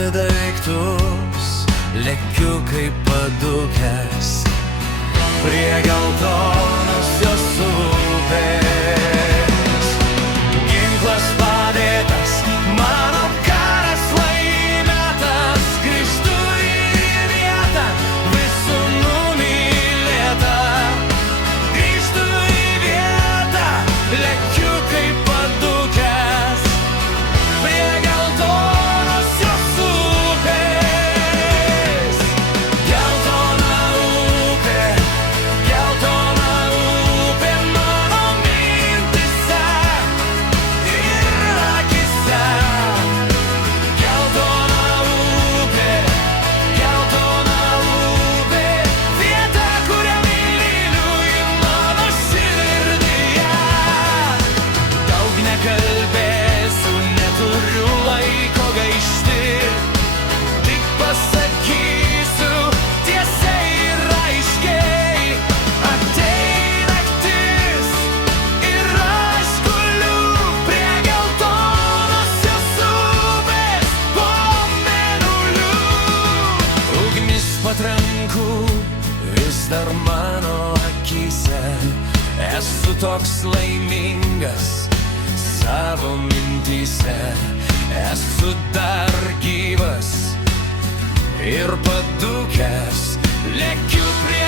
spaudi daiktus, lekiu kaip padukęs prie geltonosios upės. Ginklas padėtas, mano karas laimėtas, grįžtu į vietą, visų numylėta. Grįžtu į vietą, lekiu kaip padukęs prie geltonosios upės. Geltona upė mano mintyse ir akyse. Geltona upė, vieta, kurią myliu į mano širdyje. Daug nekalbėsiu, neturiu laiko gaišti, tik pasakysiu tiesiai ir aiškiai. Ateina naktis ir aš guliu prie geltonosios upės po mėnuliu. Ugnis patrankų vis dar mano akyse. Esu toks laimingas savo mintyse. Esu dar gyvas ir padukęs, lekiu prie